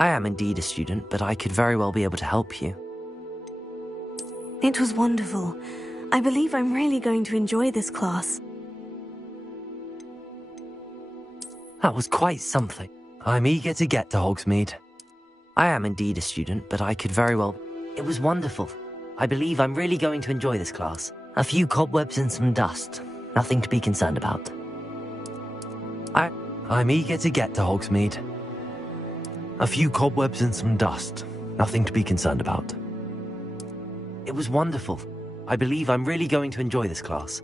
I am indeed a student, but I could very well be able to help you. It was wonderful. I believe I'm really going to enjoy this class. That was quite something. I'm eager to get to Hogsmeade. I am indeed a student, but I could very well... It was wonderful. I believe I'm really going to enjoy this class. A few cobwebs and some dust. Nothing to be concerned about. I'm eager to get to Hogsmeade. A few cobwebs and some dust. Nothing to be concerned about. It was wonderful. I believe I'm really going to enjoy this class.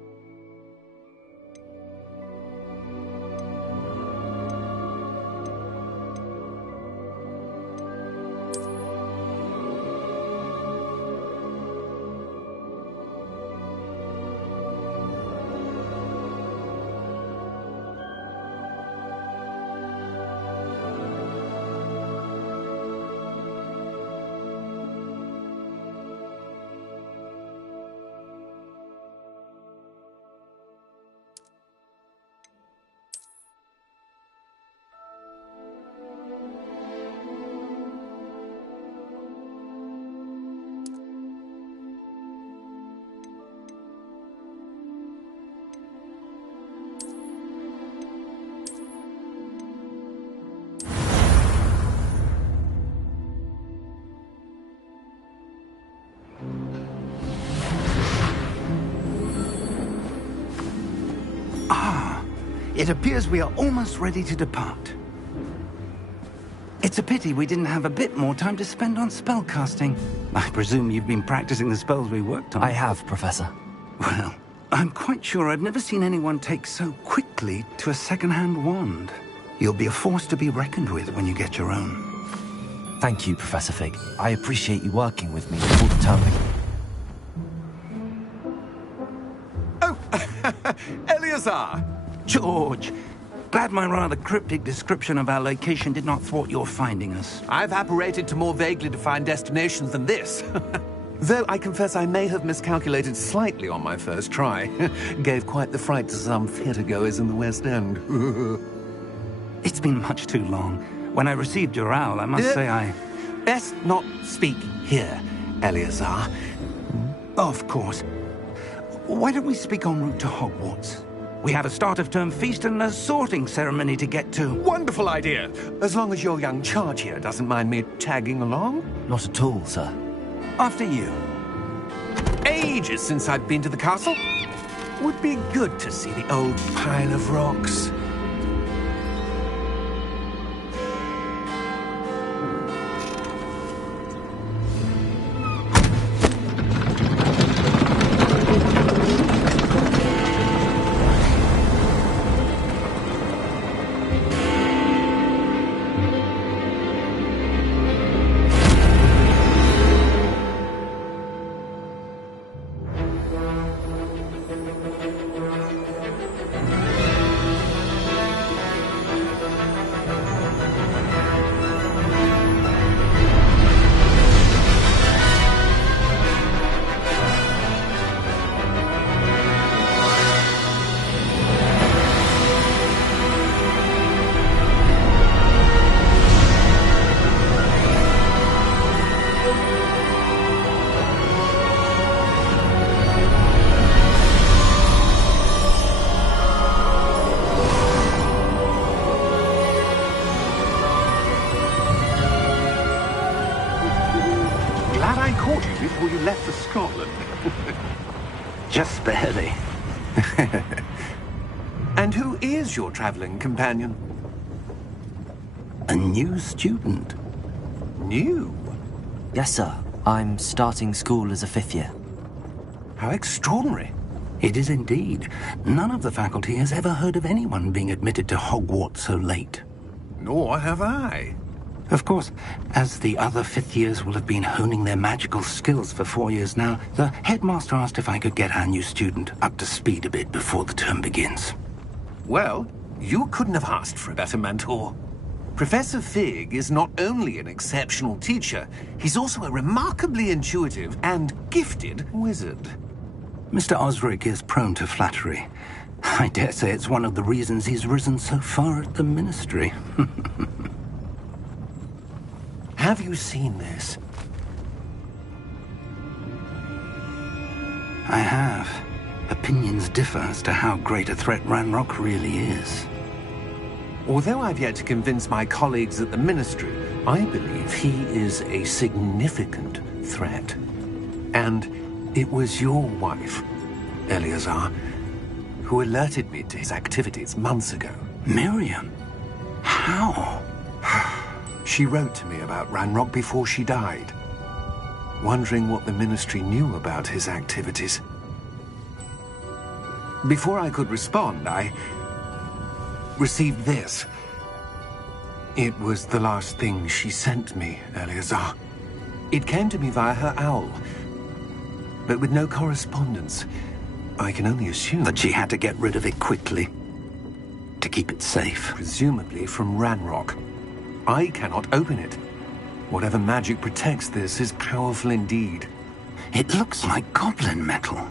It appears we are almost ready to depart. It's a pity we didn't have a bit more time to spend on spellcasting. I presume you've been practicing the spells we worked on. I have, Professor. Well, I'm quite sure I've never seen anyone take so quickly to a second-hand wand. You'll be a force to be reckoned with when you get your own. Thank you, Professor Fig. I appreciate you working with me before the term begins. Oh, Eleazar! George, glad my rather cryptic description of our location did not thwart your finding us. I've apparated to more vaguely defined destinations than this. Though I confess I may have miscalculated slightly on my first try. Gave quite the fright to some theatre-goers in the West End. It's been much too long. When I received your owl, I must say I... Best not speak here, Eleazar. Of course. Why don't we speak en route to Hogwarts? We have a start-of-term feast and a sorting ceremony to get to. Wonderful idea! As long as your young charge here doesn't mind me tagging along. Not at all, sir. After you. Ages since I've been to the castle. Would be good to see the old pile of rocks. Before you left for Scotland. Just barely. And who is your traveling companion? A new student. New? Yes, sir. I'm starting school as a 5th year. How extraordinary. It is indeed. None of the faculty has ever heard of anyone being admitted to Hogwarts so late. Nor have I. Of course, as the other 5th years will have been honing their magical skills for 4 years now, the headmaster asked if I could get our new student up to speed a bit before the term begins. Well, you couldn't have asked for a better mentor. Professor Fig is not only an exceptional teacher, he's also a remarkably intuitive and gifted wizard. Mr. Osric is prone to flattery. I dare say it's one of the reasons he's risen so far at the Ministry. Have you seen this? I have. Opinions differ as to how great a threat Ranrock really is. Although I've yet to convince my colleagues at the Ministry, I believe he is a significant threat. And it was your wife, Eleazar, who alerted me to his activities months ago. Miriam? How? She wrote to me about Ranrock before she died, wondering what the Ministry knew about his activities. Before I could respond, I received this. It was the last thing she sent me, Eleazar. It came to me via her owl, but with no correspondence. I can only assume That she had to get rid of it quickly, to keep it safe. presumably from Ranrock. I cannot open it. Whatever magic protects this is powerful indeed. It looks like goblin metal.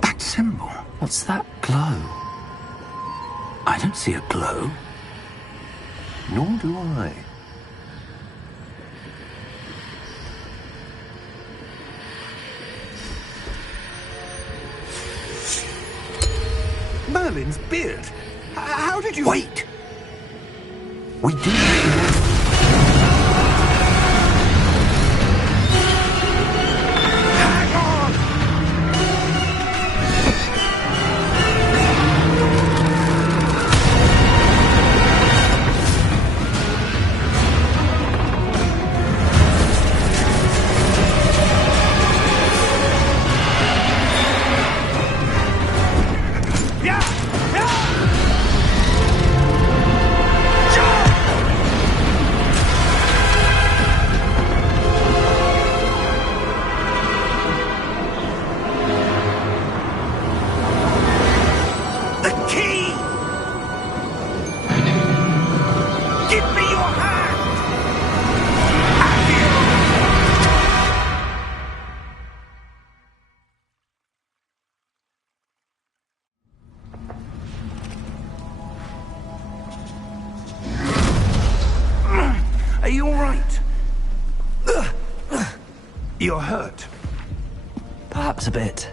That symbol. What's that glow? I don't see a glow. Nor do I. Merlin's beard! How did you... Wait! We do recognize... Hang on! Are you all right? You're hurt. Perhaps a bit.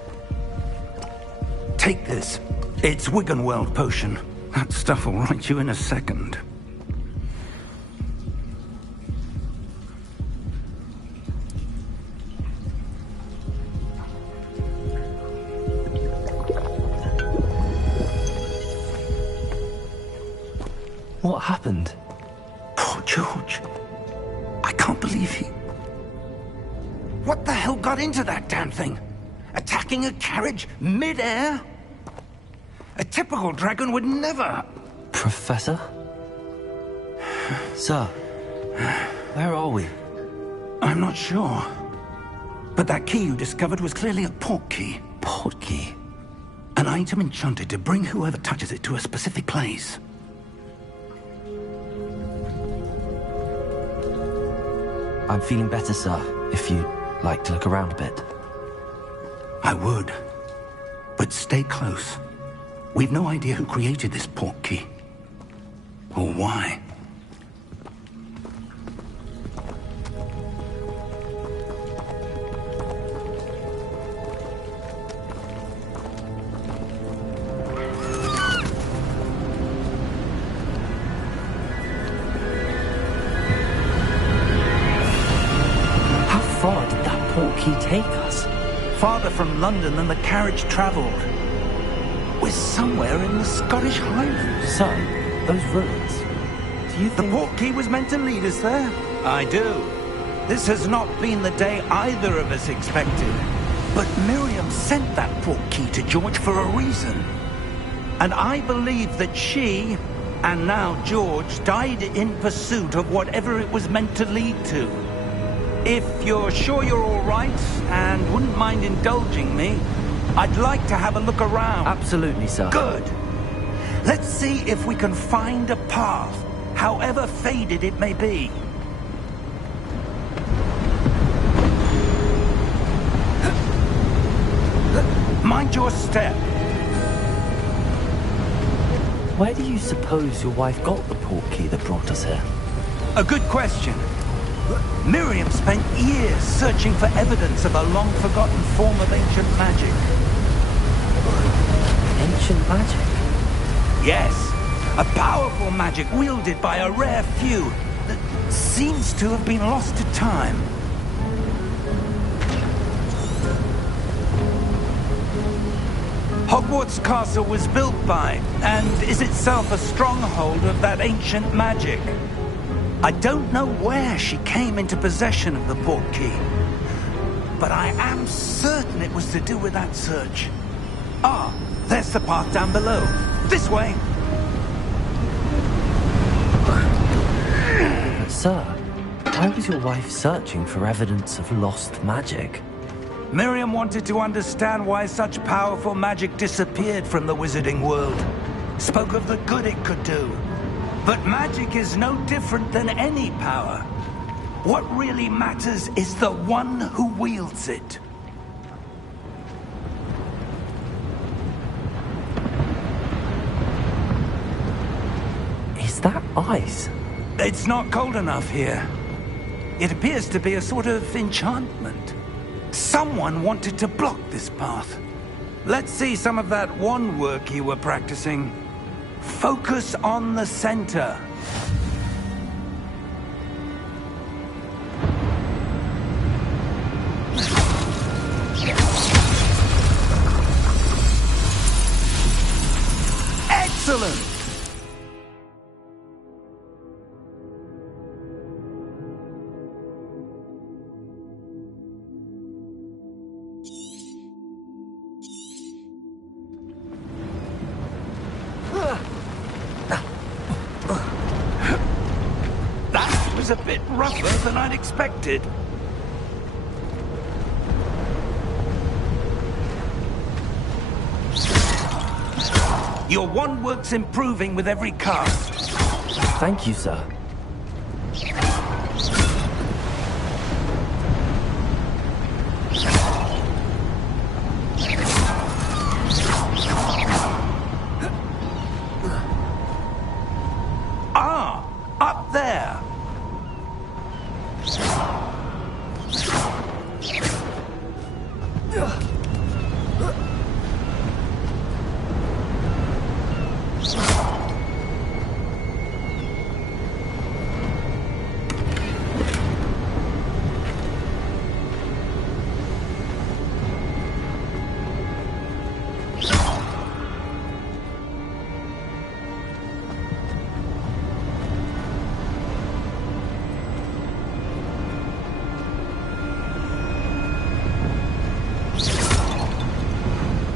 Take this. It's Wiggenweld potion. That stuff will right you in a second. What happened? Poor George. I can't believe he... What the hell got into that damn thing? Attacking a carriage mid-air? A typical dragon would never... Professor? Sir, where are we? I'm not sure. But that key you discovered was clearly a port key. Port key? An item enchanted to bring whoever touches it to a specific place. I'm feeling better, sir, if you'd like to look around a bit. I would. But stay close. We've no idea who created this port key. Or why. How far did that port key take us? Farther from London than the carriage traveled. We're somewhere in the Scottish Highlands. Sir, those ruins. Do you The think... port key was meant to lead us there? I do. This has not been the day either of us expected. But Miriam sent that port key to George for a reason. And I believe that she, and now George, died in pursuit of whatever it was meant to lead to. If you're sure you're all right, and wouldn't mind indulging me, I'd like to have a look around. Absolutely, sir. Good. Let's see if we can find a path, however faded it may be. Mind your step. Where do you suppose your wife got the port key that brought us here? A good question. Miriam spent years searching for evidence of a long-forgotten form of ancient magic. Ancient magic? Yes, a powerful magic wielded by a rare few that seems to have been lost to time. Hogwarts Castle was built by, and is itself a stronghold of that ancient magic. I don't know where she came into possession of the portkey, but I am certain it was to do with that search. Ah, there's the path down below. This way. But sir, why was your wife searching for evidence of lost magic? Miriam wanted to understand why such powerful magic disappeared from the wizarding world. Spoke of the good it could do. But magic is no different than any power. What really matters is the one who wields it. Is that ice? It's not cold enough here. It appears to be a sort of enchantment. Someone wanted to block this path. Let's see some of that wand work you were practicing. Focus on the center. Excellent! That was a bit rougher than I'd expected. Your wand work's improving with every cast. Thank you, sir. Ah, up there.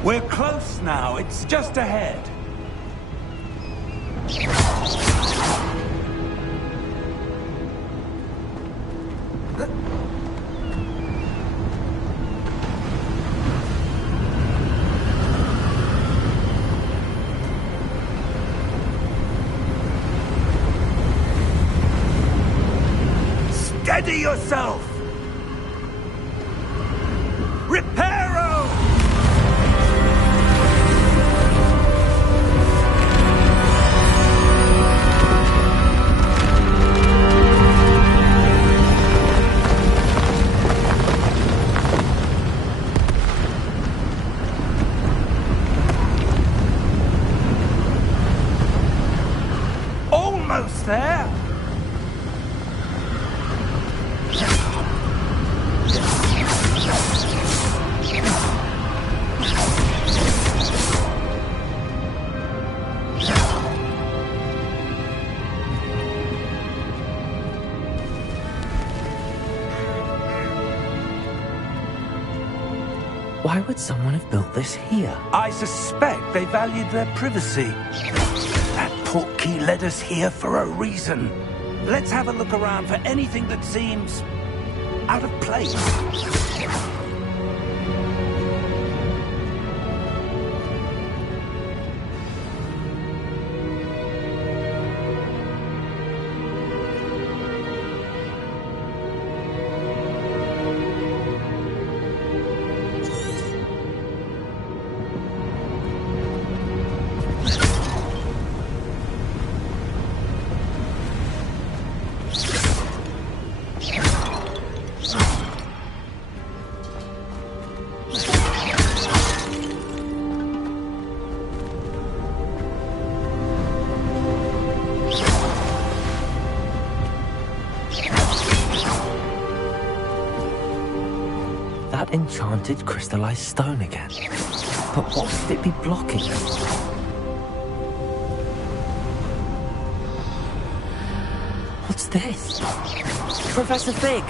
We're close now. It's just ahead. Steady yourself! Reparo! Almost there! Why would someone have built this here? I suspect they valued their privacy. That portkey led us here for a reason. Let's have a look around for anything that seems out of place. that enchanted crystallized stone again. But what could it be blocking? What's this? Professor Fig!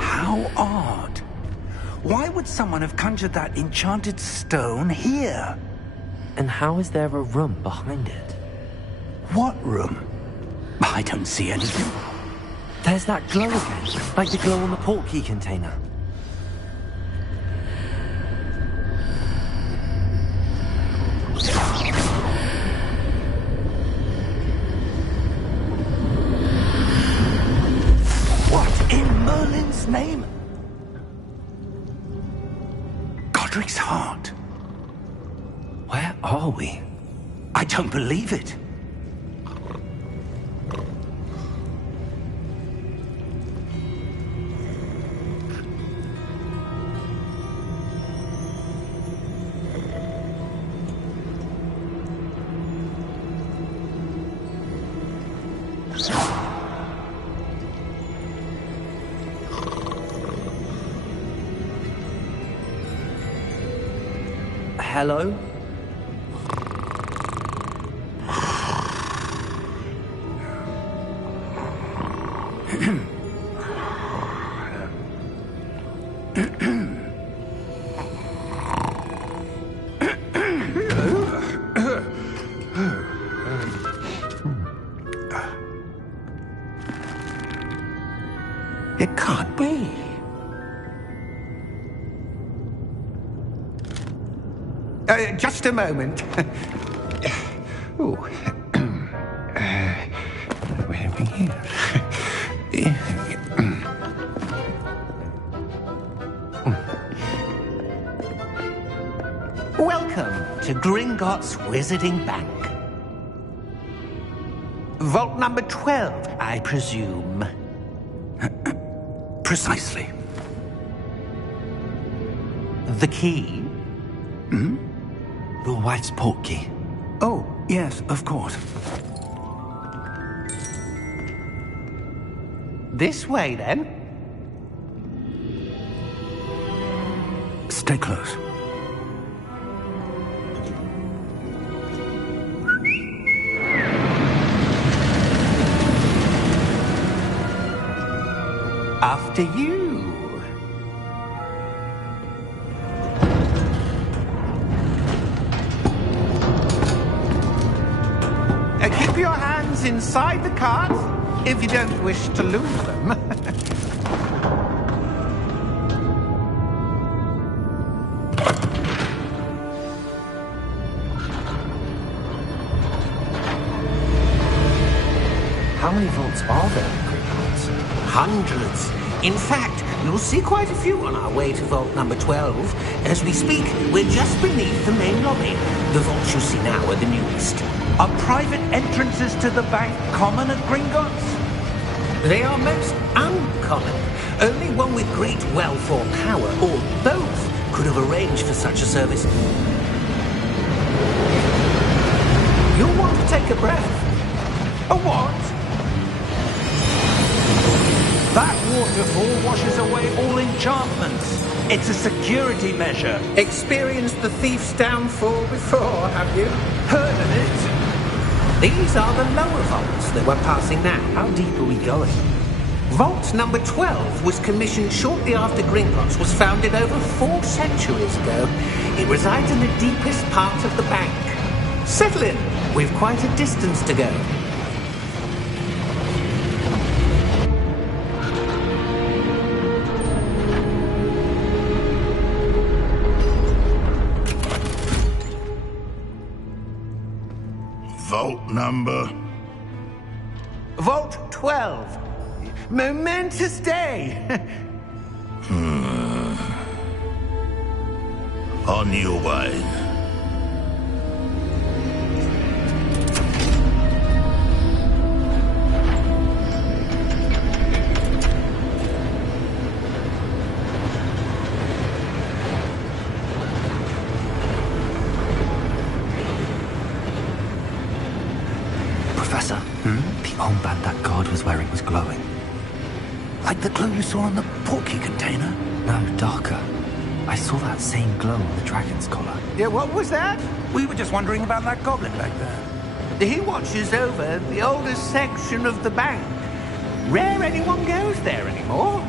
How odd. Why would someone have conjured that enchanted stone here? And how is there a room behind it? What room? I don't see anything. There's that glow again, like the glow on the portkey container. What in Merlin's name? Godric's heart. Where are we? I don't believe it. Hello? It can't be. Just a moment. Ooh. Where are we here? Welcome to Gringotts Wizarding Bank. Vault number 12, I presume. Precisely. The key? Your wife's portkey. Oh, yes, of course. This way, then. Stay close. After you. Keep your hands inside the cart if you don't wish to lose them. How many vaults are there in Gringotts? Hundreds. In fact, you'll see quite a few on our way to vault number 12. As we speak, we're just beneath the main lobby. The vaults you see now are the newest. Are private entrances to the bank common at Gringotts? They are most uncommon. Only one with great wealth or power, or both, could have arranged for such a service. You'll want to take a breath. A what? That waterfall washes away all enchantments. It's a security measure. Experienced the thief's downfall before, have you? Heard of it? These are the lower vaults that we're passing now. How deep are we going? Vault number 12 was commissioned shortly after Gringotts was founded over 4 centuries ago. It resides in the deepest part of the bank. Settle in. We've quite a distance to go. Vault number? Vault 12. Momentous day. On your way. the glow you saw on the portkey container? No, darker. I saw that same glow on the dragon's collar. Yeah, what was that? We were just wondering about that goblin back there. He watches over the oldest section of the bank. Rare anyone goes there anymore.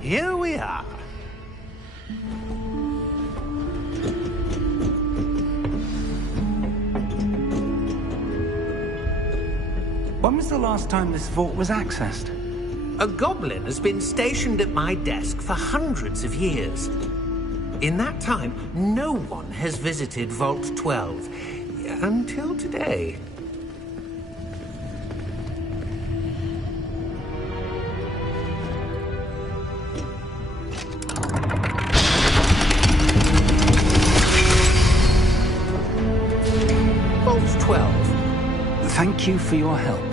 Here we are. When was the last time this vault was accessed? A goblin has been stationed at my desk for hundreds of years. In that time, no one has visited Vault 12. Until today. Vault 12. Thank you for your help.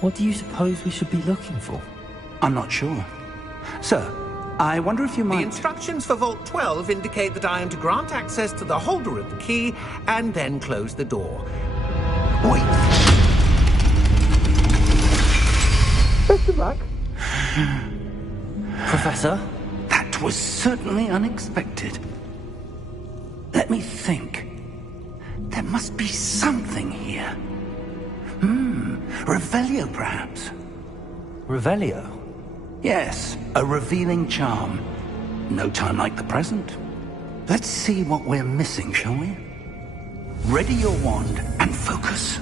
What do you suppose we should be looking for? I'm not sure. Sir, I wonder if you The might... instructions for Vault 12 indicate that I am to grant access to the holder of the key and then close the door. Wait. Best of luck. Professor? That was certainly unexpected. Let me think. There must be something here. Revelio, perhaps? Revelio? Yes, a revealing charm. No time like the present. Let's see what we're missing, shall we? Ready your wand and focus.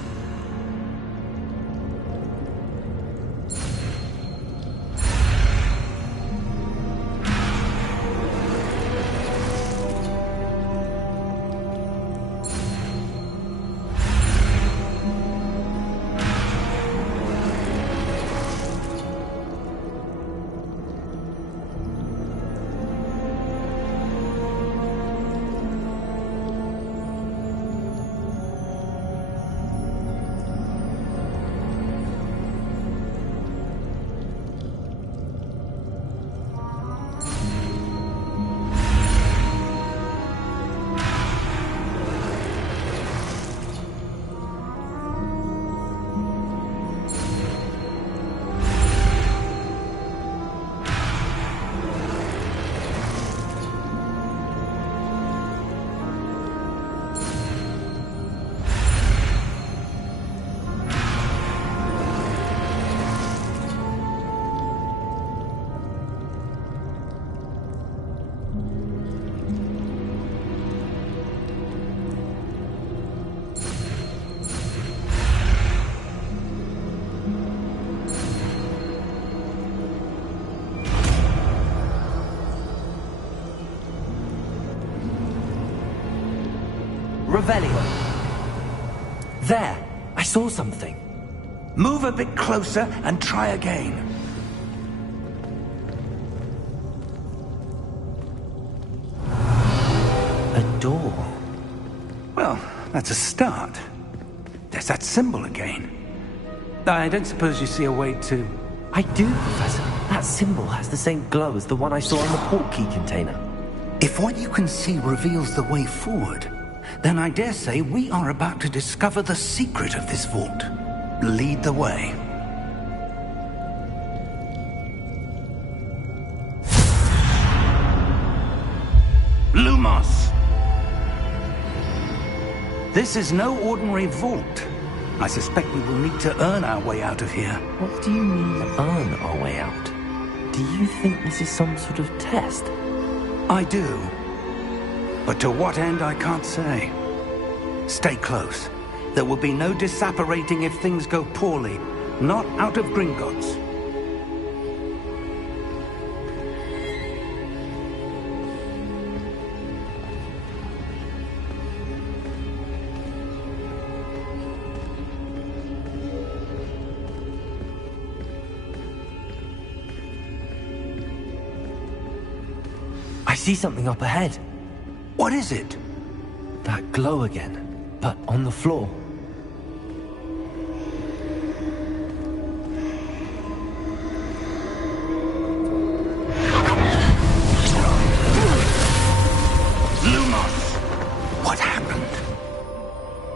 Revelio. There! I saw something. Move a bit closer and try again. A door. Well, that's a start. There's that symbol again. I don't suppose you see a way to... I do, Professor. That symbol has the same glow as the one I saw in the portkey container. If what you can see reveals the way forward, then I dare say we are about to discover the secret of this vault. Lead the way. Lumos! This is no ordinary vault. I suspect we will need to earn our way out of here. What do you mean, earn our way out? Do you think this is some sort of test? I do. But to what end, I can't say. Stay close. There will be no disapparating if things go poorly. Not out of Gringotts. I see something up ahead. What is it? That glow again, but on the floor. What happened?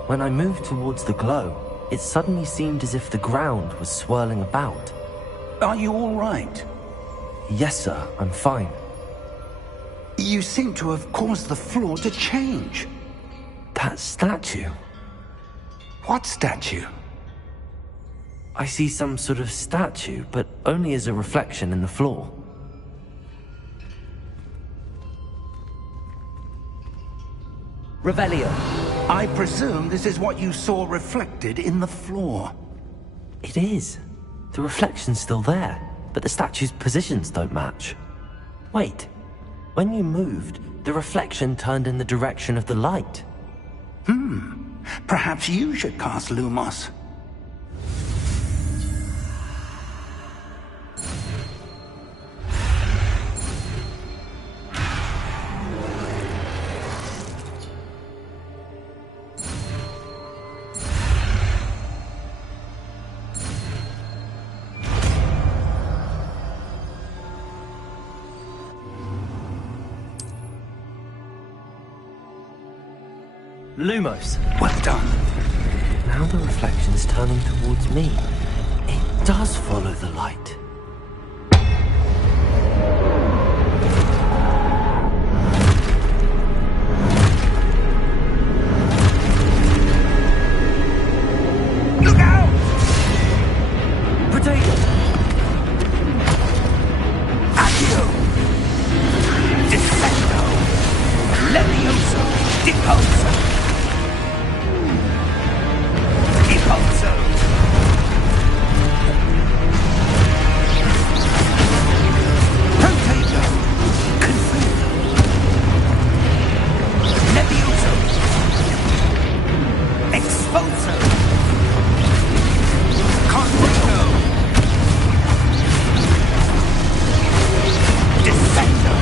When I moved towards the glow, it suddenly seemed as if the ground was swirling about. Are you all right? Yes, sir, I'm fine. You seem to have caused the floor to change. That statue. What statue? I see some sort of statue, but only as a reflection in the floor. Revelio. I presume this is what you saw reflected in the floor. It is. The reflection's still there, but the statue's positions don't match. Wait. When you moved, the reflection turned in the direction of the light. Perhaps you should cast Lumos. Lumos. Well done. Now the reflection's turning towards me. It does follow the light. Look out! Potato! Accio! Defendo! Levioso! Deposo! Deposo! Potato! Confuso! Levioso! Expulso! Confuso! Defendo!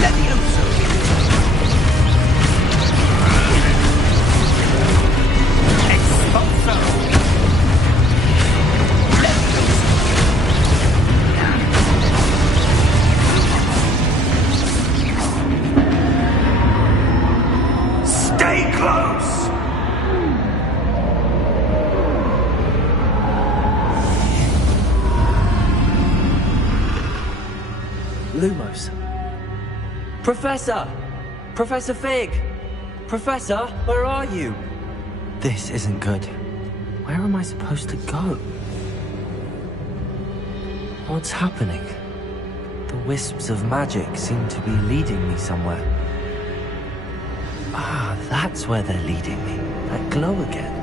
Levioso! Expulso! Levioso! Stay close! Lumos. Professor! Professor Fig! Professor, where are you? This isn't good. Where am I supposed to go? What's happening? The wisps of magic seem to be leading me somewhere. Ah, that's where they're leading me. That glow again.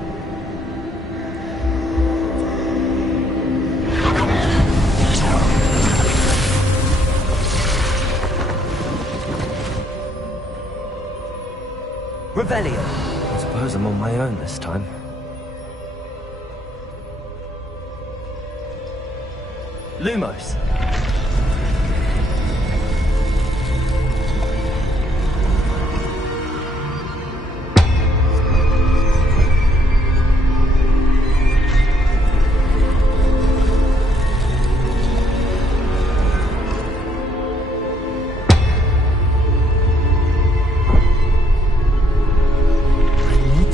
Revelio. I suppose I'm on my own this time. Lumos.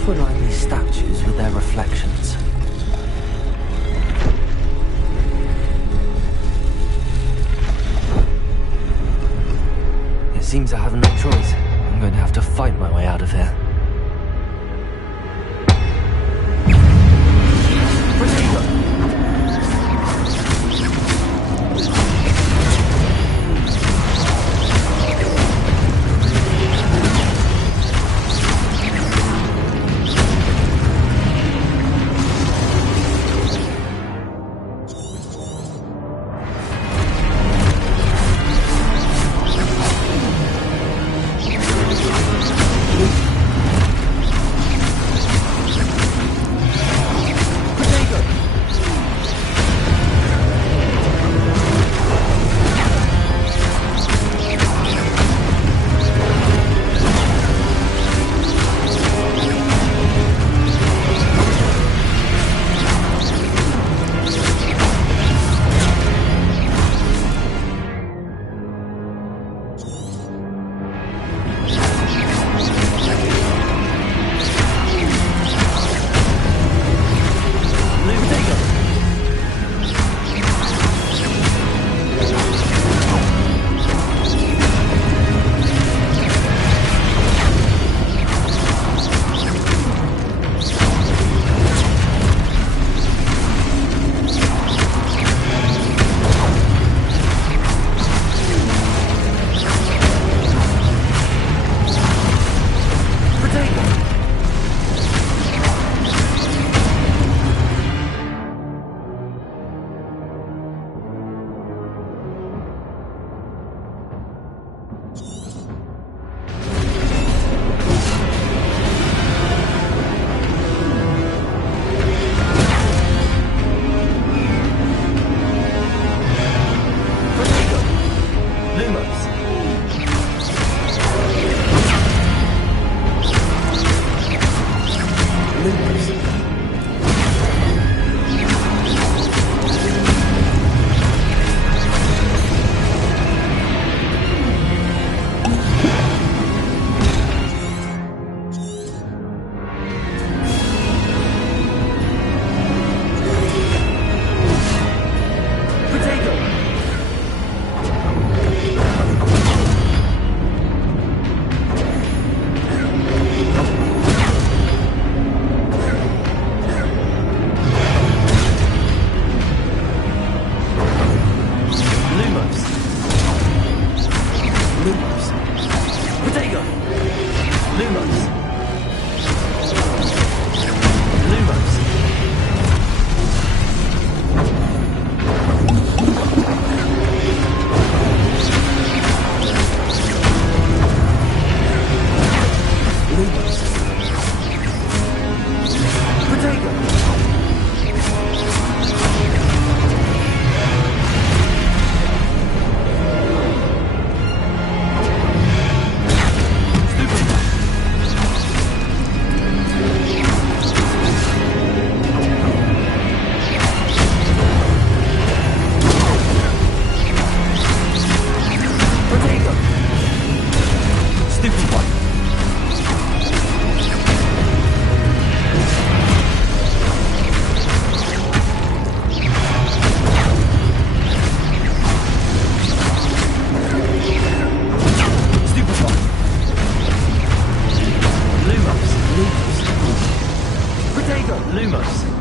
To align these statues with their reflections. It seems I have no choice. I'm going to have to fight my way out of here. Lumos. Lumos. Lumos.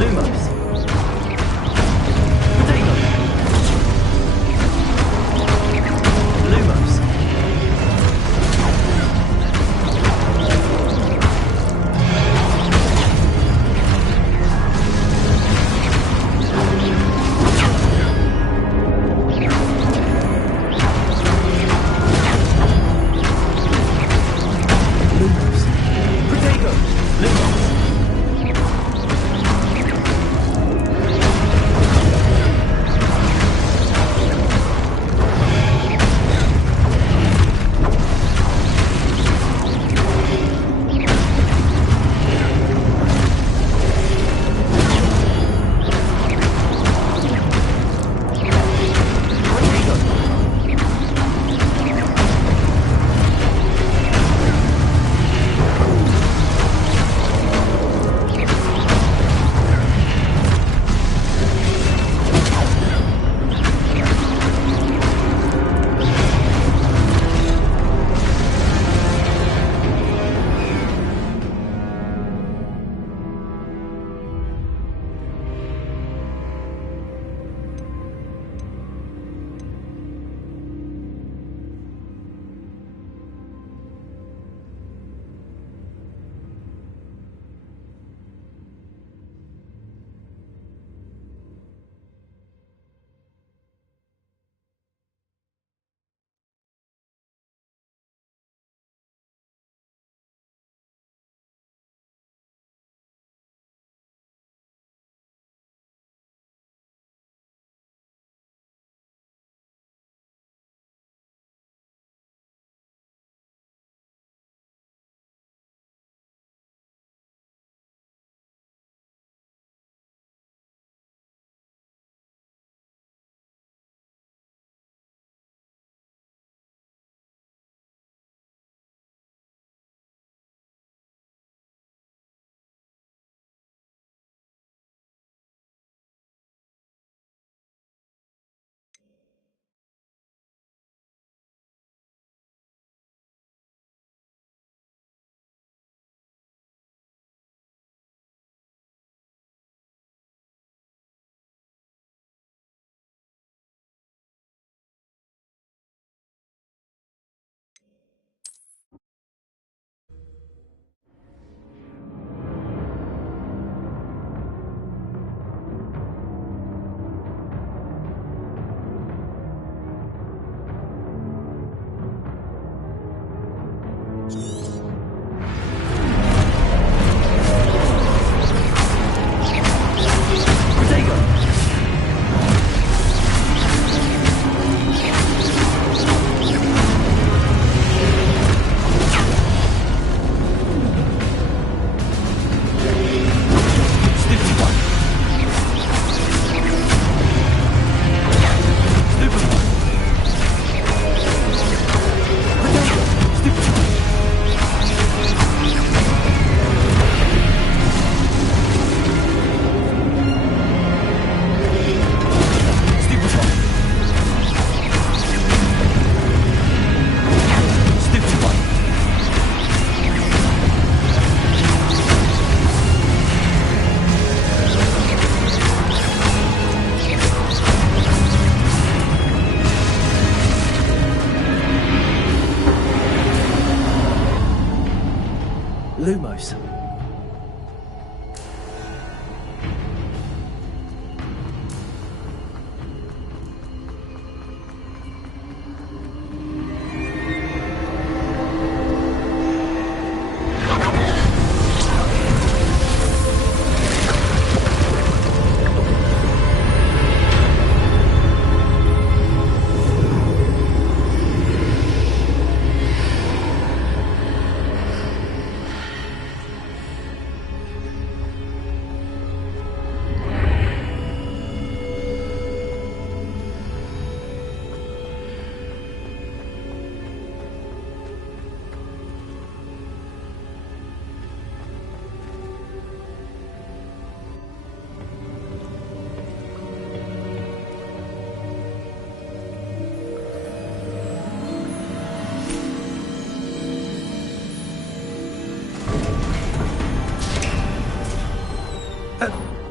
Lumos. Protego. Lumos. Lumos. Protego. Lumos.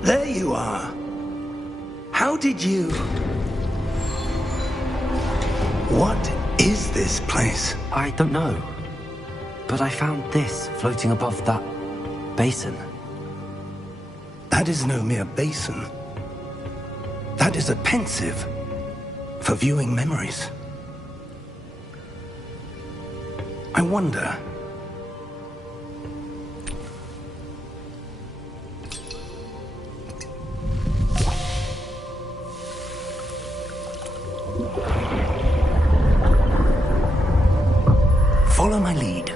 There you are. How did you... What is this place? I don't know. But I found this floating above that basin. That is no mere basin. That is a pensive for viewing memories. I wonder... Follow my lead.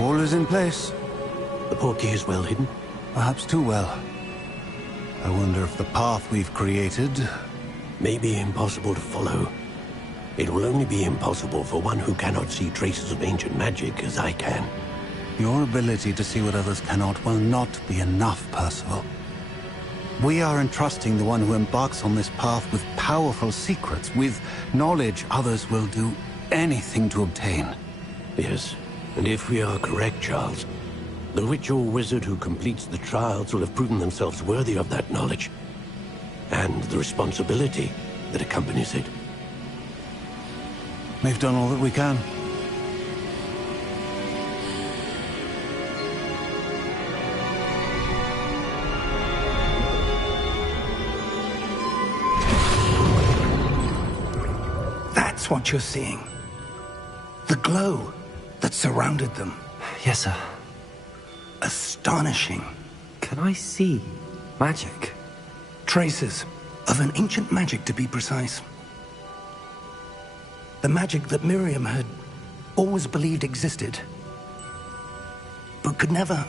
All is in place. The portkey is well hidden. Perhaps too well. I wonder if the path we've created... May be impossible to follow. It will only be impossible for one who cannot see traces of ancient magic as I can. Your ability to see what others cannot will not be enough, Percival. We are entrusting the one who embarks on this path with powerful secrets, with knowledge others will do anything to obtain. Yes, and if we are correct, Charles, the witch or wizard who completes the trials will have proven themselves worthy of that knowledge, and the responsibility that accompanies it. We've done all that we can. That's what you're seeing. The glow that surrounded them. Yes, sir. Astonishing. Can I see magic? Traces of an ancient magic, to be precise. The magic that Miriam had always believed existed, but could never.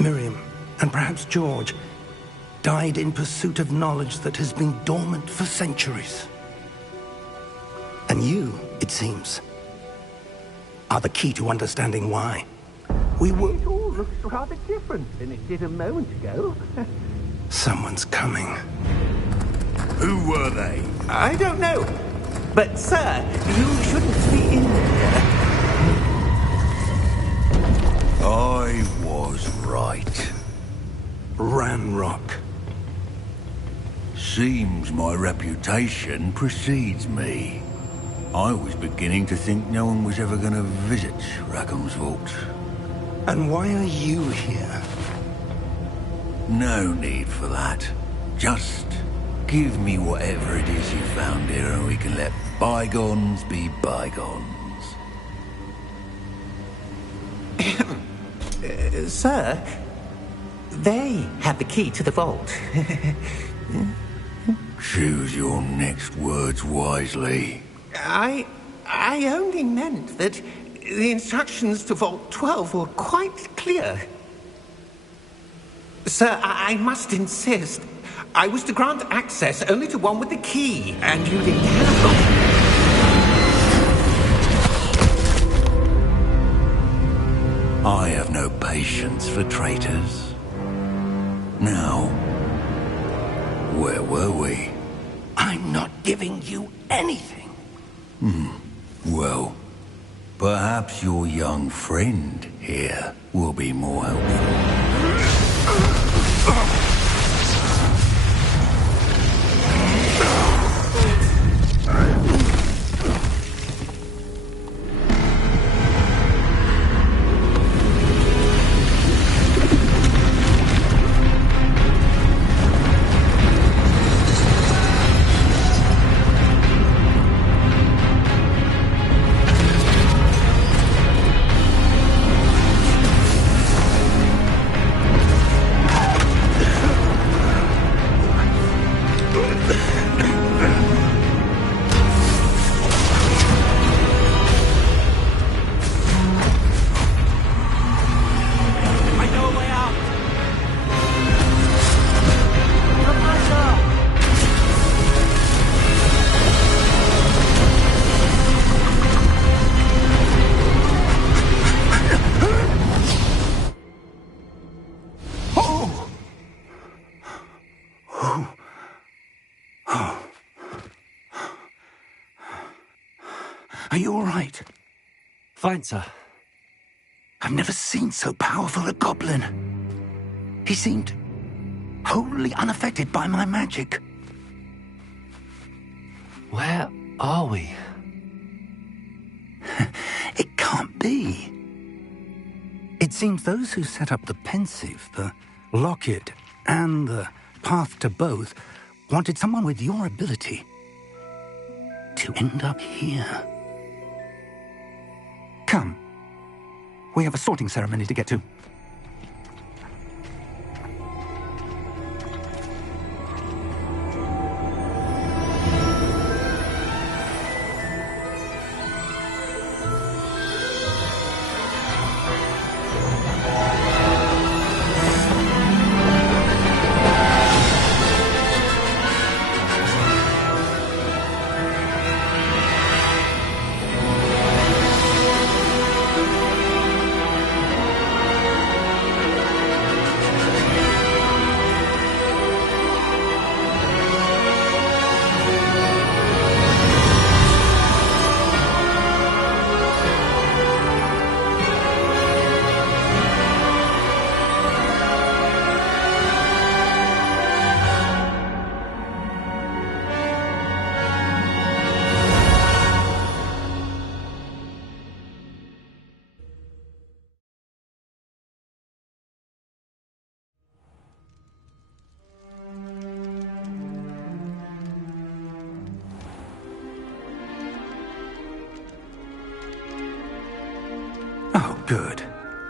Miriam, and perhaps George, died in pursuit of knowledge that has been dormant for centuries. And you, it seems, are the key to understanding why. We were... It all looks rather different than it did a moment ago. Someone's coming. Who were they? I don't know. But, sir, you shouldn't be in here. I was right. Ranrock. Seems my reputation precedes me. I was beginning to think no one was ever going to visit Rackham's Vault. And why are you here? No need for that. Just give me whatever it is you found here and we can let bygones be bygones. Sir, they have the key to the vault. Choose your next words wisely. I only meant that the instructions to Vault 12 were quite clear. Sir, I must insist. I was to grant access only to one with the key, and you didn't have it. I have no patience for traitors. Now, where were we? I'm not giving you anything. Well, perhaps your young friend here will be more helpful. Are you all right? Fine, sir. I've never seen so powerful a goblin. He seemed wholly unaffected by my magic. Where are we? It can't be. It seems those who set up the pensive, the locket, and the path to both wanted someone with your ability to end up here. Come. We have a sorting ceremony to get to. Oh, good.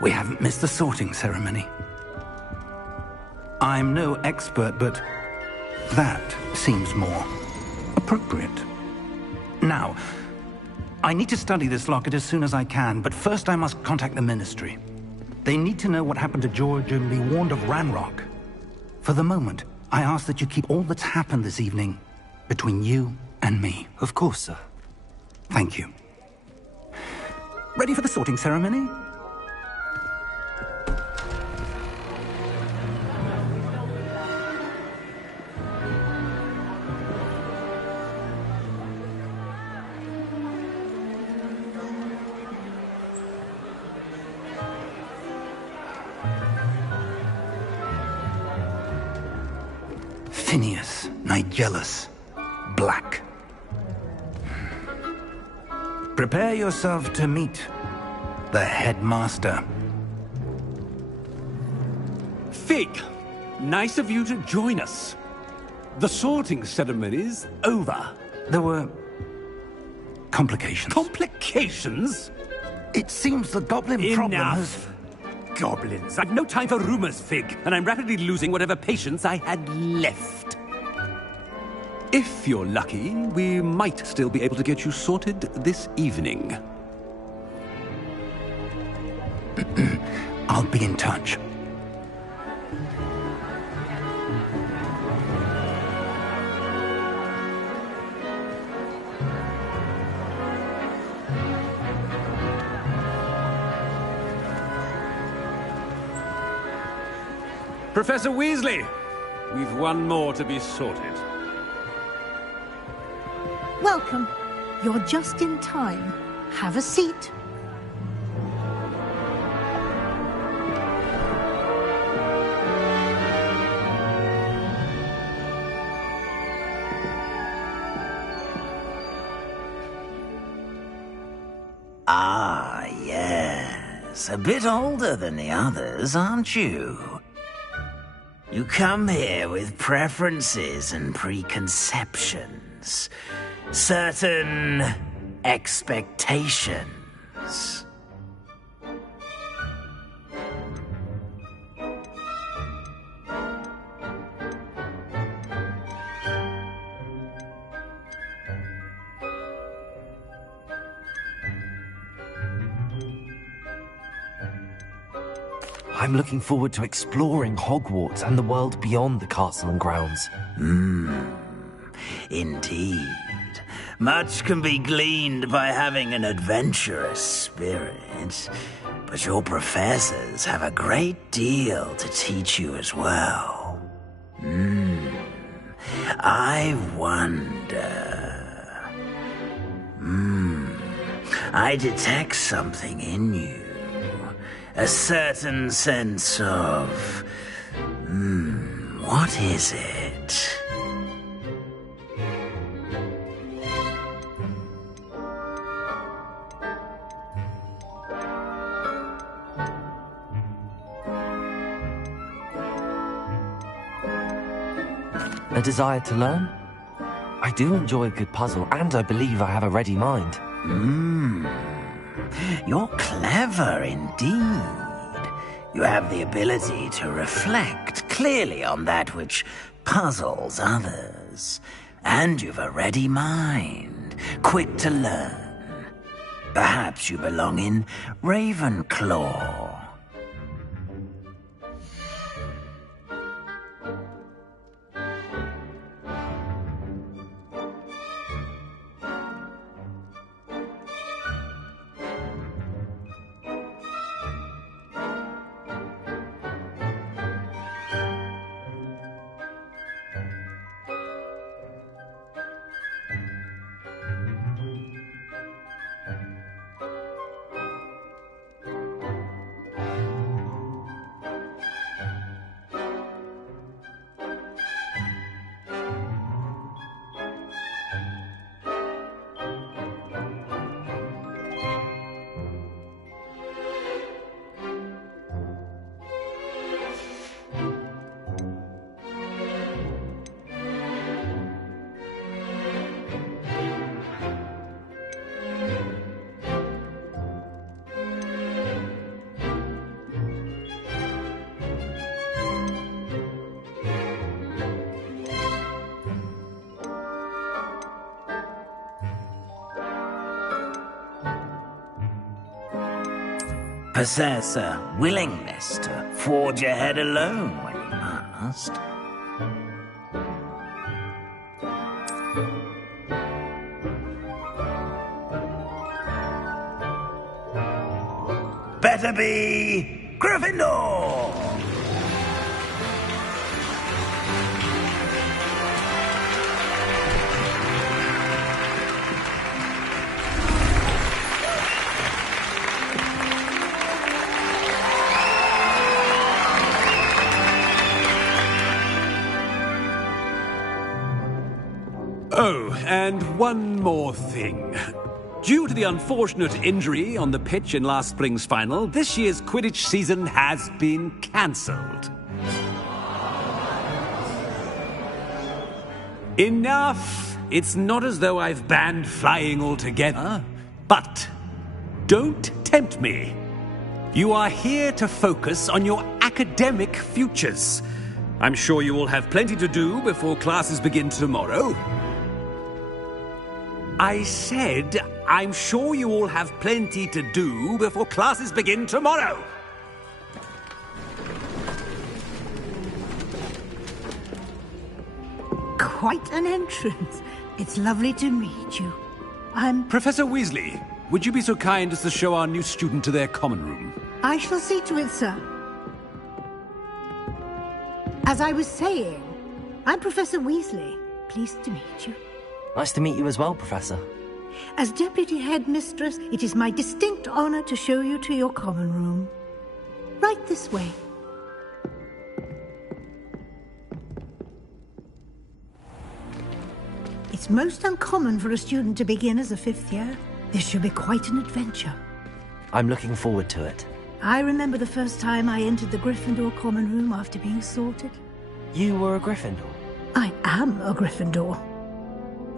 We haven't missed the sorting ceremony. I'm no expert, but that seems more appropriate. Now, I need to study this locket as soon as I can, but first I must contact the Ministry. They need to know what happened to George and be warned of Ranrock. For the moment, I ask that you keep all that's happened this evening between you and me. Of course, sir. Thank you. Ready for the sorting ceremony? Phineas Nigellus Black. Prepare yourself to meet the headmaster. Fig, nice of you to join us. The sorting ceremony's over. There were complications. Complications? It seems the goblin problem has... Enough. Goblins. I've no time for rumors, Fig, and I'm rapidly losing whatever patience I had left. If you're lucky, we might still be able to get you sorted this evening. I'll be in touch. Professor Weasley, we've one more to be sorted. Welcome. You're just in time. Have a seat. Ah, yes. A bit older than the others, aren't you? You come here with preferences and preconceptions. Certain expectations. I'm looking forward to exploring Hogwarts and the world beyond the castle and grounds. Indeed. Much can be gleaned by having an adventurous spirit, but your professors have a great deal to teach you as well. I wonder... I detect something in you. A certain sense of... what is it? A desire to learn? I do enjoy a good puzzle, and I believe I have a ready mind. You're clever indeed. You have the ability to reflect clearly on that which puzzles others. And you've a ready mind, quick to learn. Perhaps you belong in Ravenclaw. Possess a willingness to forge ahead alone when you must. Better be Gryffindor! Oh, and one more thing. Due to the unfortunate injury on the pitch in last spring's final, this year's Quidditch season has been cancelled. Enough! It's not as though I've banned flying altogether. But don't tempt me. You are here to focus on your academic futures. I'm sure you will have plenty to do before classes begin tomorrow. I said, I'm sure you all have plenty to do before classes begin tomorrow. Quite an entrance. It's lovely to meet you. I'm... Professor Weasley, would you be so kind as to show our new student to their common room? I shall see to it, sir. As I was saying, I'm Professor Weasley. Pleased to meet you. Nice to meet you as well, Professor. As Deputy Headmistress, it is my distinct honor to show you to your common room. Right this way. It's most uncommon for a student to begin as a fifth year. This should be quite an adventure. I'm looking forward to it. I remember the first time I entered the Gryffindor common room after being sorted. You were a Gryffindor? I am a Gryffindor.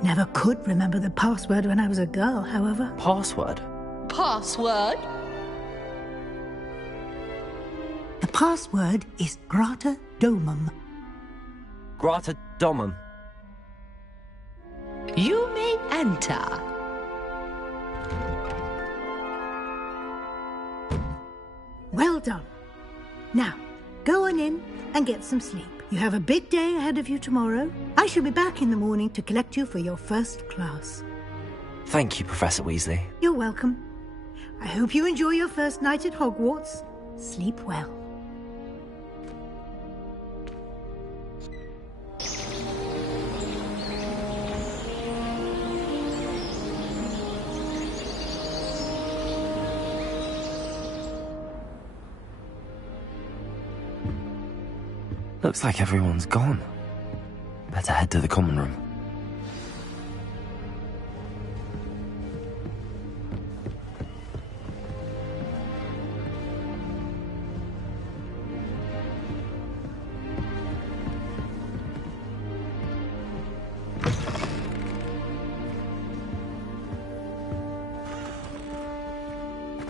Never could remember the password when I was a girl, however. Password? Password? The password is Grata Domum. Grata Domum. You may enter. Well done. Now, go on in and get some sleep. You have a big day ahead of you tomorrow. I shall be back in the morning to collect you for your first class. Thank you, Professor Weasley. You're welcome. I hope you enjoy your first night at Hogwarts. Sleep well. Looks like everyone's gone. Better head to the common room.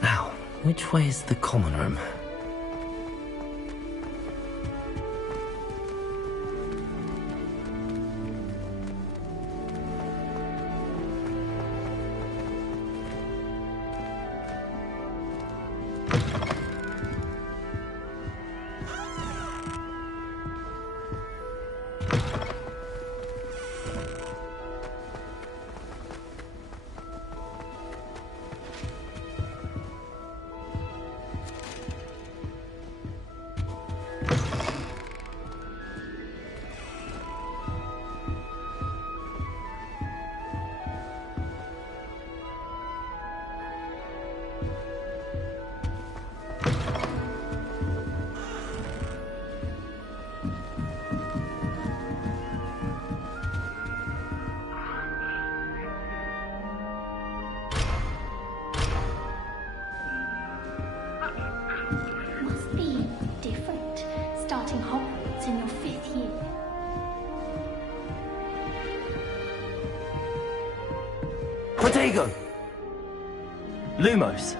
Now, which way is the common room? Must be different, starting Hogwarts in your 5th year. Protego! Lumos!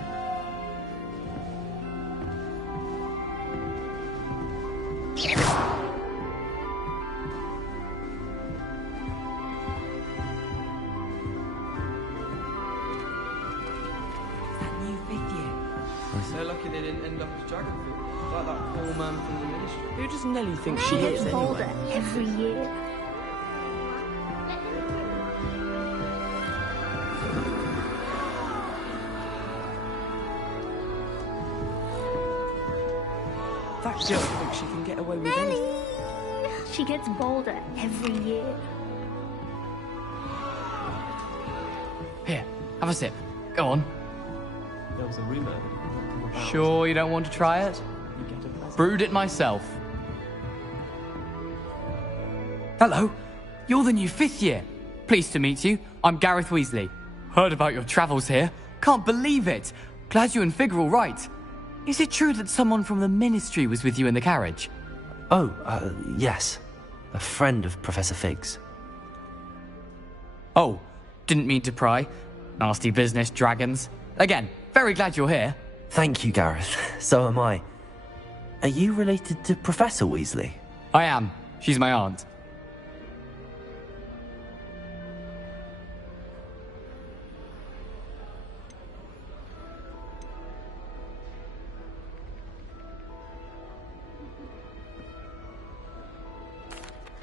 So lucky they didn't end up as Dragonfruit, like that poor man from the ministry. Who does Nelly think She gets bolder every year. That girl thinks she can get away with anything. She gets bolder every year. Here, have a sip. Go on. There was a rumour. Sure you don't want to try it? Brewed it myself. Hello, you're the new 5th year. Pleased to meet you. I'm Gareth Weasley. Heard about your travels here. Can't believe it. Glad you and Fig are all right. Is it true that someone from the Ministry was with you in the carriage? Oh, yes. A friend of Professor Fig's. Oh, didn't mean to pry. Nasty business, dragons. Again, very glad you're here. Thank you, Gareth. So am I. Are you related to Professor Weasley? I am. She's my aunt.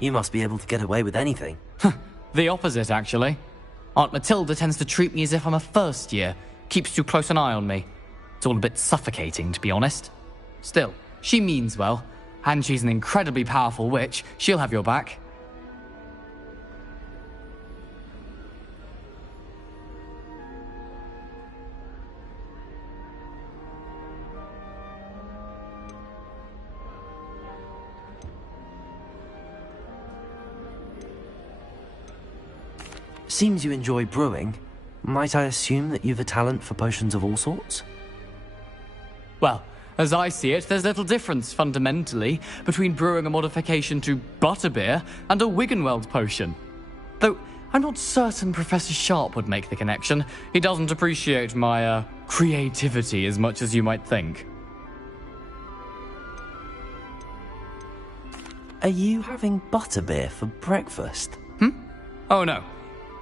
You must be able to get away with anything. The opposite, actually. Aunt Matilda tends to treat me as if I'm a first year. Keeps too close an eye on me. It's all a bit suffocating, to be honest. Still, she means well, and she's an incredibly powerful witch. She'll have your back. Seems you enjoy brewing. Might I assume that you've a talent for potions of all sorts? Well, as I see it, there's little difference, fundamentally, between brewing a modification to butterbeer and a Wiggenweld potion. Though, I'm not certain Professor Sharp would make the connection. He doesn't appreciate my, creativity as much as you might think. Are you having butterbeer for breakfast? Oh no.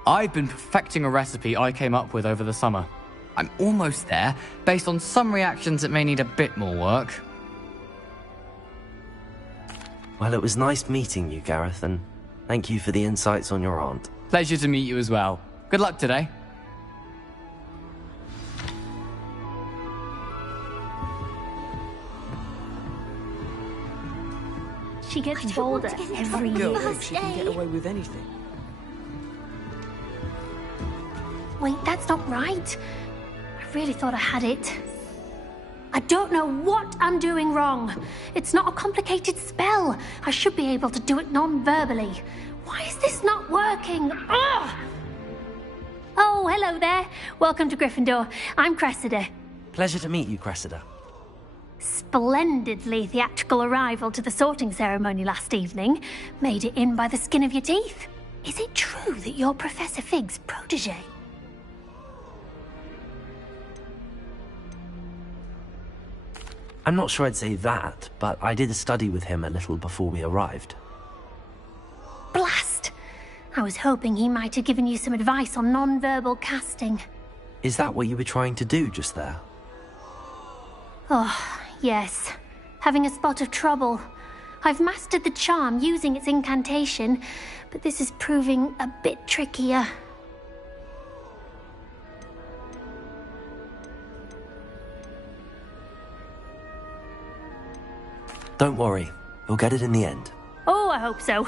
I've been perfecting a recipe I came up with over the summer. I'm almost there, based on some reactions that may need a bit more work. Well, it was nice meeting you, Gareth, and thank you for the insights on your aunt. Pleasure to meet you as well. Good luck today. She gets bolder every Girl year. thinks she can get away with anything. Wait, that's not right. I really thought I had it. I don't know what I'm doing wrong. It's not a complicated spell. I should be able to do it non-verbally. Why is this not working? Ugh! Oh, hello there. Welcome to Gryffindor. I'm Cressida. Pleasure to meet you, Cressida. Splendidly theatrical arrival to the sorting ceremony last evening. Made it in by the skin of your teeth. Is it true that you're Professor Fig's protege? I'm not sure I'd say that, but I did study with him a little before we arrived. Blast! I was hoping he might have given you some advice on non-verbal casting. Is that what you were trying to do just there? Oh, yes. Having a spot of trouble. I've mastered the charm using its incantation, but this is proving a bit trickier. Don't worry, we'll get it in the end. Oh, I hope so.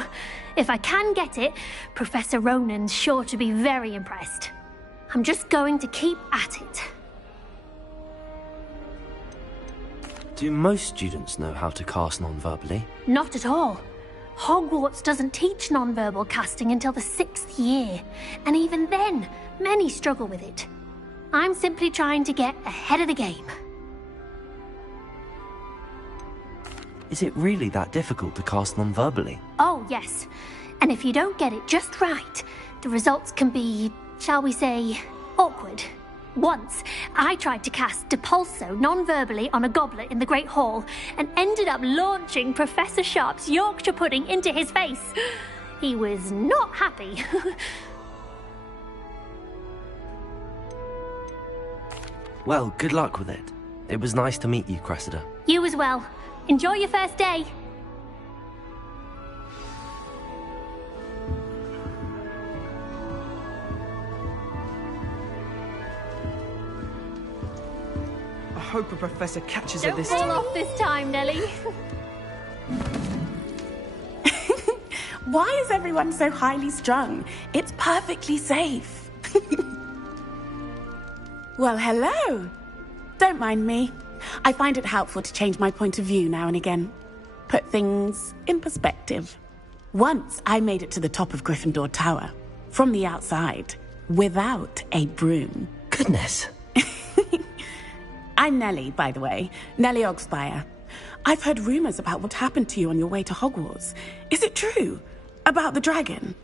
If I can get it, Professor Ronan's sure to be very impressed. I'm just going to keep at it. Do most students know how to cast non-verbally? Not at all. Hogwarts doesn't teach non-verbal casting until the 6th year, and even then, many struggle with it. I'm simply trying to get ahead of the game. Is it really that difficult to cast non-verbally? Oh, yes. And if you don't get it just right, the results can be, shall we say, awkward. Once, I tried to cast Depulso non-verbally on a goblet in the Great Hall and ended up launching Professor Sharp's Yorkshire pudding into his face. He was not happy. Well, good luck with it. It was nice to meet you, Cressida. You as well. Enjoy your first day. I hope a professor catches her Don't this fall time. off this time, Nellie. Why is everyone so highly strung? It's perfectly safe. Well, hello. Don't mind me. I find it helpful to change my point of view now and again. Put things in perspective. Once I made it to the top of Gryffindor Tower, from the outside, without a broom. Goodness. I'm Nellie, by the way. Nellie Ogspire. I've heard rumors about what happened to you on your way to Hogwarts. Is it true? About the dragon?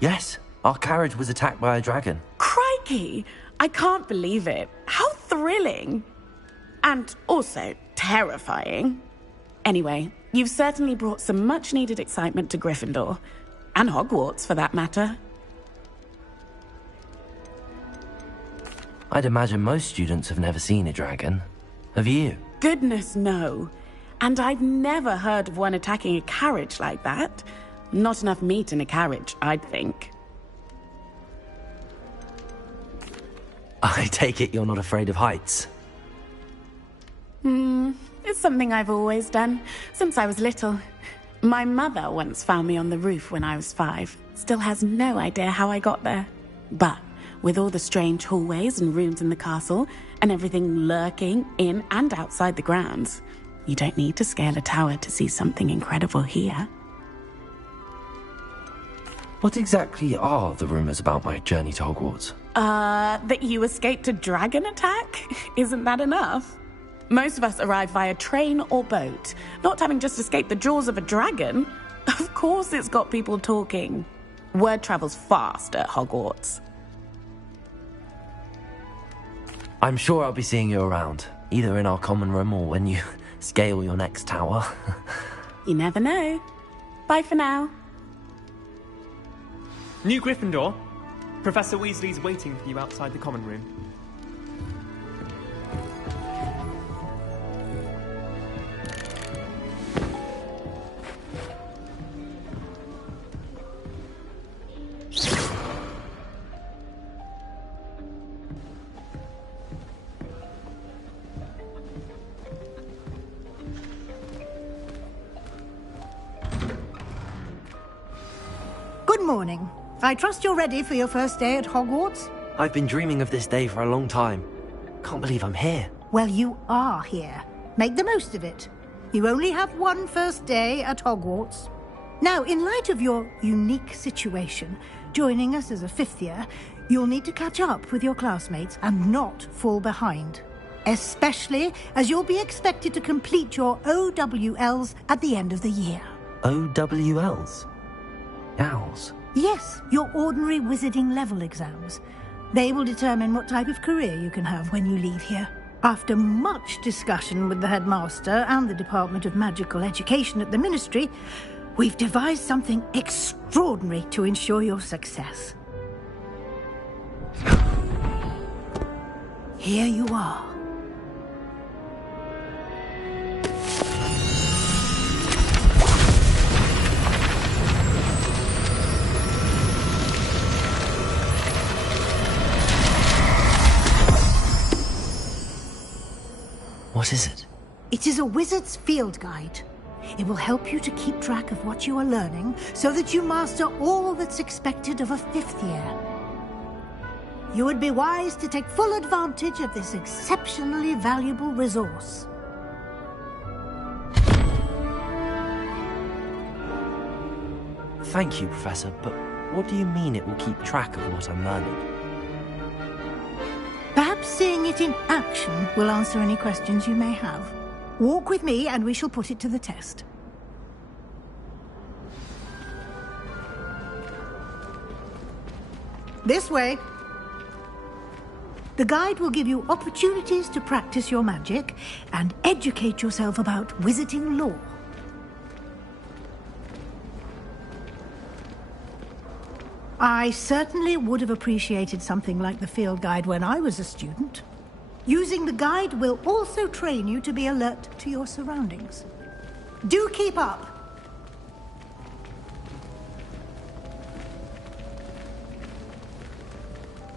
Yes, our carriage was attacked by a dragon. Crikey! I can't believe it. How thrilling! And also terrifying. Anyway, you've certainly brought some much-needed excitement to Gryffindor. And Hogwarts, for that matter. I'd imagine most students have never seen a dragon. Have you? Goodness, no. And I've never heard of one attacking a carriage like that. Not enough meat in a carriage, I'd think. I take it you're not afraid of heights. It's something I've always done, since I was little. My mother once found me on the roof when I was 5. Still has no idea how I got there. But with all the strange hallways and rooms in the castle, and everything lurking in and outside the grounds, you don't need to scale a tower to see something incredible here. What exactly are the rumors about my journey to Hogwarts? That you escaped a dragon attack? Isn't that enough? Most of us arrive via train or boat, not having just escaped the jaws of a dragon. Of course it's got people talking. Word travels fast at Hogwarts. I'm sure I'll be seeing you around, either in our common room or when you scale your next tower. You never know. Bye for now. New Gryffindor. Professor Weasley's waiting for you outside the common room. Good morning. I trust you're ready for your first day at Hogwarts? I've been dreaming of this day for a long time. Can't believe I'm here. Well, you are here. Make the most of it. You only have one first day at Hogwarts. Now, in light of your unique situation, joining us as a fifth year, you'll need to catch up with your classmates and not fall behind. Especially as you'll be expected to complete your OWLs at the end of the year. OWLs? Owls? Yes, your ordinary wizarding level exams. They will determine what type of career you can have when you leave here. After much discussion with the headmaster and the Department of Magical Education at the Ministry, we've devised something extraordinary to ensure your success. Here you are. What is it? It is a wizard's field guide. It will help you to keep track of what you are learning so that you master all that's expected of a fifth year. You would be wise to take full advantage of this exceptionally valuable resource. Thank you, Professor, but what do you mean it will keep track of what I'm learning? Perhaps seeing it in action will answer any questions you may have. Walk with me and we shall put it to the test. This way. The guide will give you opportunities to practice your magic and educate yourself about wizarding lore. I certainly would have appreciated something like the field guide when I was a student. Using the guide will also train you to be alert to your surroundings. Do keep up!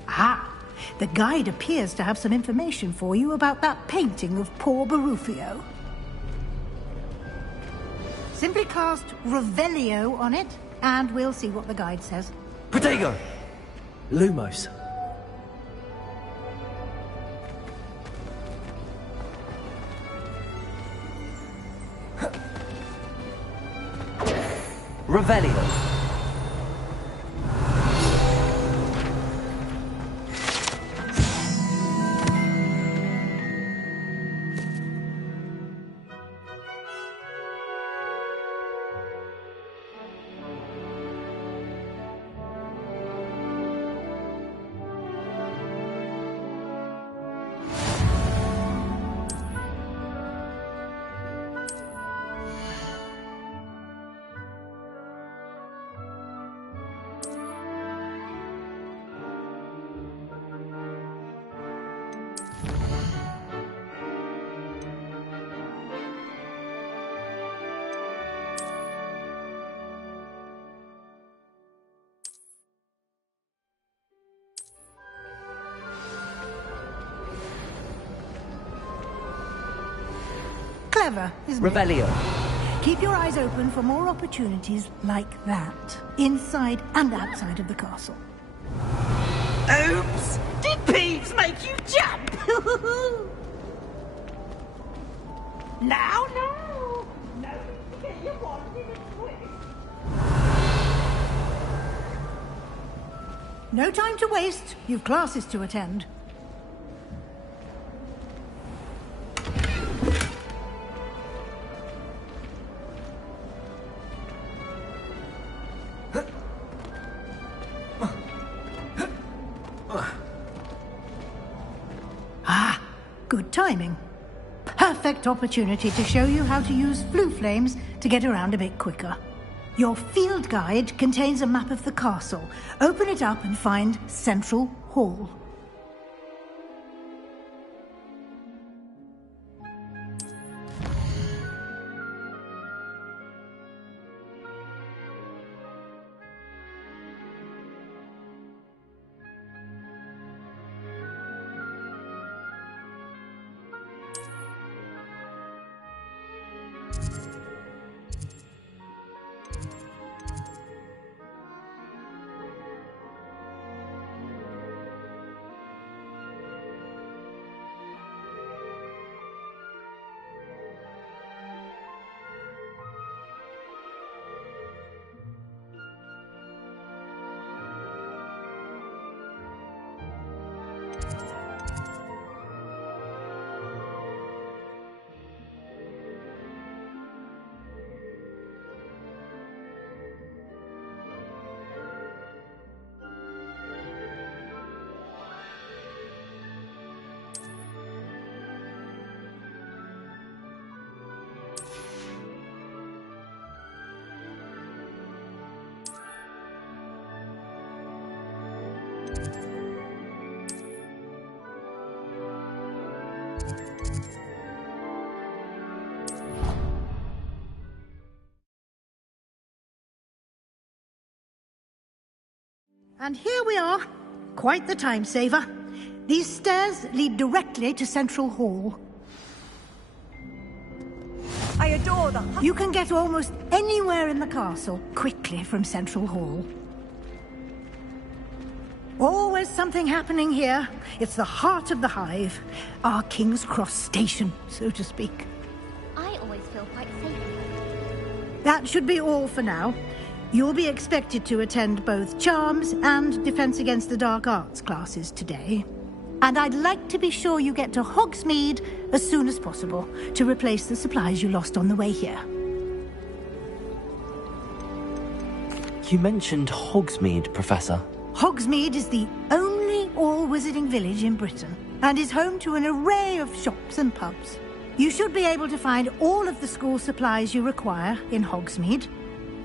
Ah, the guide appears to have some information for you about that painting of poor Barufio. Simply cast Revelio on it, and we'll see what the guide says. Protego! Lumos. Revelio. Clever, isn't it? Revelio. Keep your eyes open for more opportunities like that, inside and outside of the castle. Oops! Did Peeves make you jump? Now, no! No need to get your wanted and quick. No time to waste. You've classes to attend. Ah, good timing. Perfect opportunity to show you how to use flue flames to get around a bit quicker. Your field guide contains a map of the castle. Open it up and find Central Hall. And here we are. Quite the time saver. These stairs lead directly to Central Hall. I adore the... You can get almost anywhere in the castle quickly from Central Hall. Always something happening here. It's the heart of the hive. Our King's Cross station, so to speak. I always feel quite safe. That should be all for now. You'll be expected to attend both Charms and Defense Against the Dark Arts classes today. And I'd like to be sure you get to Hogsmeade as soon as possible to replace the supplies you lost on the way here. You mentioned Hogsmeade, Professor. Hogsmeade is the only all-wizarding village in Britain and is home to an array of shops and pubs. You should be able to find all of the school supplies you require in Hogsmeade.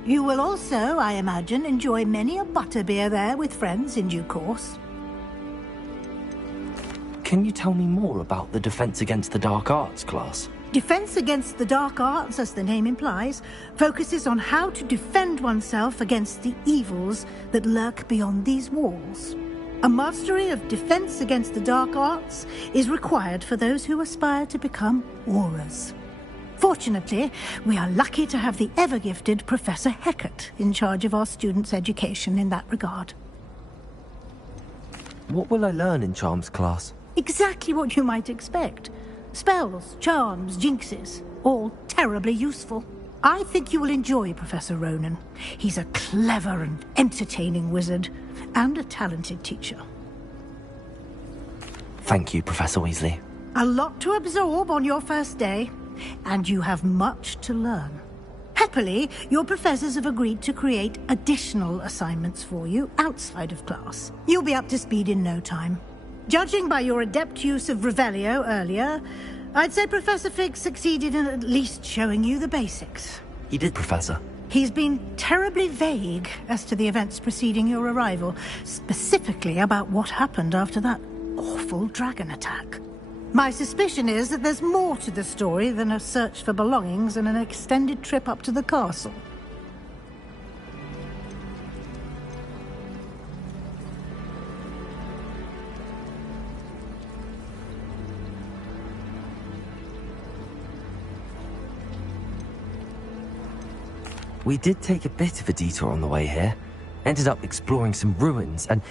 You will also, I imagine, enjoy many a butterbeer there with friends in due course. Can you tell me more about the Defense Against the Dark Arts class? Defense Against the Dark Arts, as the name implies, focuses on how to defend oneself against the evils that lurk beyond these walls. A mastery of Defense Against the Dark Arts is required for those who aspire to become Aurors. Fortunately, we are lucky to have the ever-gifted Professor Hecat in charge of our students' education in that regard. What will I learn in Charms class? Exactly what you might expect. Spells, charms, jinxes, all terribly useful. I think you will enjoy Professor Ronan. He's a clever and entertaining wizard, and a talented teacher. Thank you, Professor Weasley. A lot to absorb on your first day, and you have much to learn. Happily, your professors have agreed to create additional assignments for you outside of class. You'll be up to speed in no time. Judging by your adept use of Revelio earlier, I'd say Professor Fig succeeded in at least showing you the basics. He did, Professor. He's been terribly vague as to the events preceding your arrival, specifically about what happened after that awful dragon attack. My suspicion is that there's more to the story than a search for belongings and an extended trip up to the castle. We did take a bit of a detour on the way here. Ended up exploring some ruins and...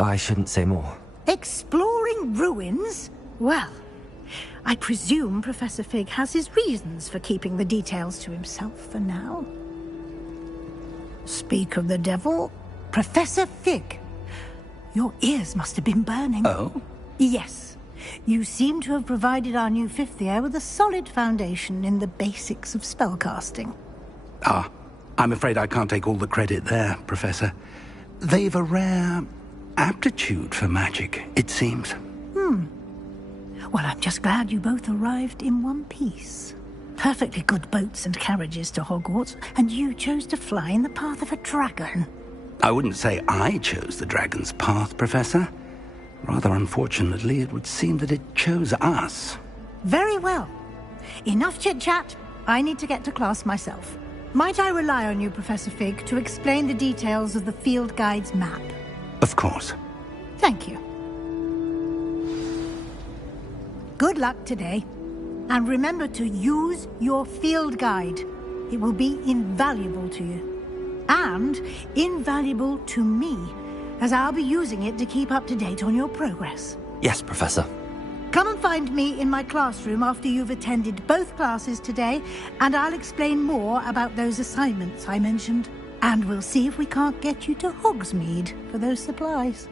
I shouldn't say more. Exploring ruins? Well, I presume Professor Fig has his reasons for keeping the details to himself for now. Speak of the devil, Professor Fig. Your ears must have been burning. Oh? Yes. You seem to have provided our new fifth year with a solid foundation in the basics of spellcasting. Ah, I'm afraid I can't take all the credit there, Professor. They've a rare aptitude for magic, it seems. Well, I'm just glad you both arrived in one piece. Perfectly good boats and carriages to Hogwarts, and you chose to fly in the path of a dragon. I wouldn't say I chose the dragon's path, Professor. Rather unfortunately, it would seem that it chose us. Very well. Enough chit-chat. I need to get to class myself. Might I rely on you, Professor Fig, to explain the details of the field guide's map? Of course. Thank you. Good luck today. And remember to use your field guide. It will be invaluable to you. And invaluable to me, as I'll be using it to keep up to date on your progress. Yes, Professor. Come and find me in my classroom after you've attended both classes today, and I'll explain more about those assignments I mentioned. And we'll see if we can't get you to Hogsmeade for those supplies.